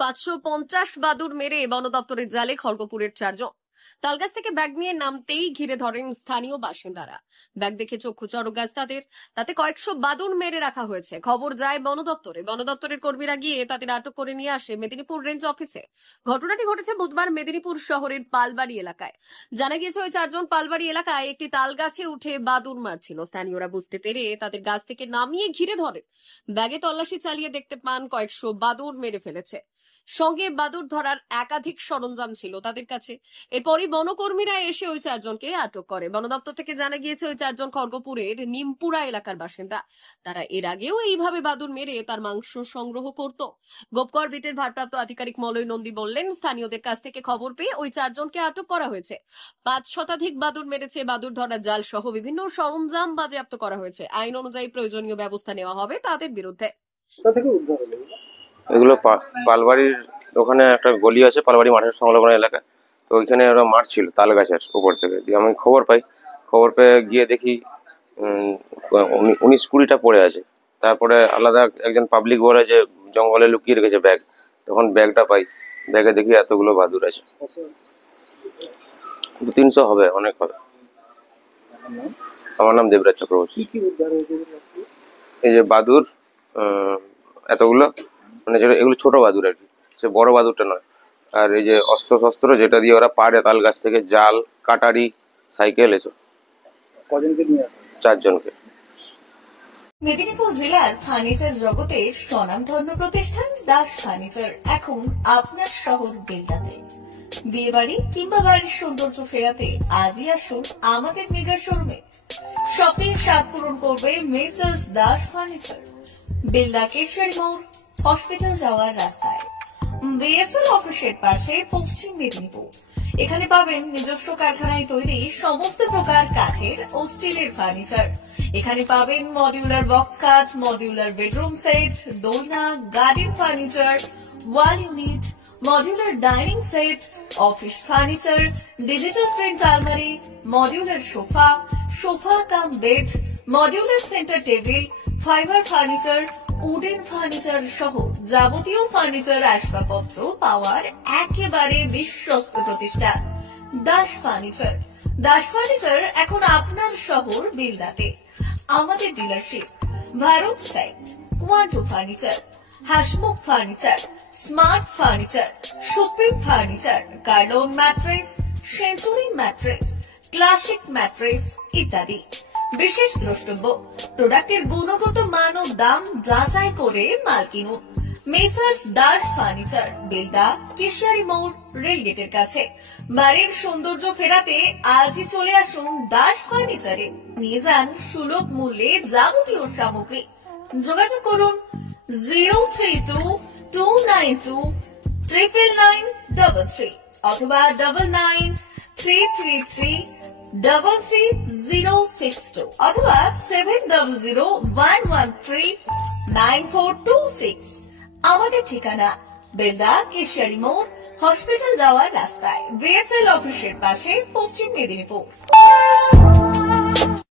550 বাদুড় মেরে বন দপ্তরের জালে খড়গপুরের 4 জন। তালগাছ থেকে ব্যাগ নিয়ে নামতেই ঘিরে ধরেন স্থানীয় বাসিন্দারা। ব্যাগ দেখে চক্ষু চড়ক গাছ তাদের। তাতে কয়েকশো বাদুড় মেরে রাখা হয়েছে। খবর যায় বন দপ্তরে। বন দপ্তরের কর্মীরা গিয়ে তাদের আটক করে নিয়ে আসে মেদিনীপুর রেঞ্জ অফিসে। ঘটনাটি ঘটেছে বুধবার মেদিনীপুর শহরের পালবাড়ি এলাকায়। জানা গিয়েছে ওই 4 জন পালবাড়ি এলাকায় একটি তাল গাছে উঠে বাদুড় মারছিল। স্থানীয়রা বুঝতে পেরে তাদের গাছ থেকে নামিয়ে ঘিরে ধরে। ব্যাগে তল্লাশি চালিয়ে দেখতে পান কয়েকশো বাদুড় মেরে ফেলেছে। সঙ্গে বাদুড় ধরার একাধিক সরঞ্জাম ছিল তাদের কাছে। এরপরই বনকর্মীরা এসে ওই 4 জনকে আটক করে। বন দপ্তর থেকে জানা গিয়েছে ওই 4 জন খড়গপুরের নিমপুরা এলাকার বাসিন্দা। তারা এর আগেও এইভাবে বাদুড় মেরে তার মাংস সংগ্রহ করত। গোপকর বিটের ভারপ্রাপ্ত আধিকারিক মলয় নন্দী বললেন, স্থানীয়দের কাছ থেকে খবর পেয়ে ওই 4 জনকে আটক করা হয়েছে। 5 শতাধিক বাদুড় মেরেছে। বাদুড় ধরার জাল সহ বিভিন্ন সরঞ্জাম বাজেয়াপ্ত করা হয়েছে। আইন অনুযায়ী প্রয়োজনীয় ব্যবস্থা নেওয়া হবে তাদের বিরুদ্ধে। এগুলো পালবাড়ির ওখানে একটা গলি আছে, পালবাড়ি মাঠের সংলগ্ন এলাকা। তো ওইখানে ওরা মারছিল তাল গাছের উপর থেকে। দিয়ে আমি খবর পেয়ে গিয়ে দেখি 19-20টা পড়ে আছে। তারপরে আলাদা একজন পাবলিক বলে যে জঙ্গলে লুকিয়ে রেখেছে ব্যাগ। তখন ব্যাগটা পাই, ব্যাগে দেখি এতগুলো বাদুড় আছে। 200-300 হবে, অনেক হবে। আমার নাম দেবরাজ চক্রবর্তী। এই যে বাদুড় এতগুলো, মানে এগুলো ছোট বাদুড় আর কি, সে বড় বাদুড়টা নয়। আর এই যে অস্ত্র শস্ত্র যেটা দিয়ে ওরা পাড়ে তাল গাছ থেকে, জাল, কাটারি, সাইকেল, এসব। 4 জনকে। মেদিনীপুর জেলার ফার্নিচার জগতে স্বনামধন্য প্রতিষ্ঠান দাস ফার্নিচার এখন আপনার শহর বেলদাতে। বিয়ে বাড়ি কিংবা বাড়ির সৌন্দর্য ফেরাতে আজই আসুন আমাদের মেগা শোরুমে। শপিং স্বাদ পূরণ করবে মেসার্স দাস ফার্নিচার, বেলদা কেশরী মোড়, হসপিটাল যাওয়ার রাস্তায়, বিএসএল অফিসের পাশে, পশ্চিম মেদিনীপুর। এখানে পাবেন নিজস্ব কারখানায় তৈরি সমস্ত প্রকার কাঠের ও স্টিলের ফার্নিচার। এখানে পাবেন modular box cut, modular bedroom set, দোলনা, garden furniture, wall unit, modular dining set, office furniture, digital print আলমারি, modular sofa cum bed, modular centre table, fibre furniture, wooden furniture সহ যাবতীয় ফার্নিচার আসবাবপত্র পাওয়ার একেবারে বিশ্বস্ত প্রতিষ্ঠান দাস ফার্নিচার। দাস ফার্নিচার এখন আপনার শহর বেলদাতে। আমাদের dealership Bharat side, Quanto furniture, Hasmukh furniture, smart furniture, supreme furniture, Kurlon mattress, Century mattress, classic mattress ইত্যাদি। বিশেষ দ্রষ্টব্য, প্রোডাক্টের গুণগত মান ও দাম যাচাই করে মাল কিনুন। মেসার্স দাস ফার্নিচার, বেলদা কেশরী মোড়, রেলগেটের কাছে। বাড়ির সৌন্দর্য ফেরাতে আজই চলে আসুন দাস ফার্নিচারে। নিয়ে যান সুলভ মূল্যে যাবতীয় সামগ্রী। যোগাযোগ করুন 032-292-99933 অথবা 99-333-33062 অথবা 7001139426। আমাদের ঠিকানা বেলদা কেশরী মোড়, হসপিটাল যাওয়ার রাস্তায়, বিএসএল অফিসের পাশে, পশ্চিম মেদিনীপুর।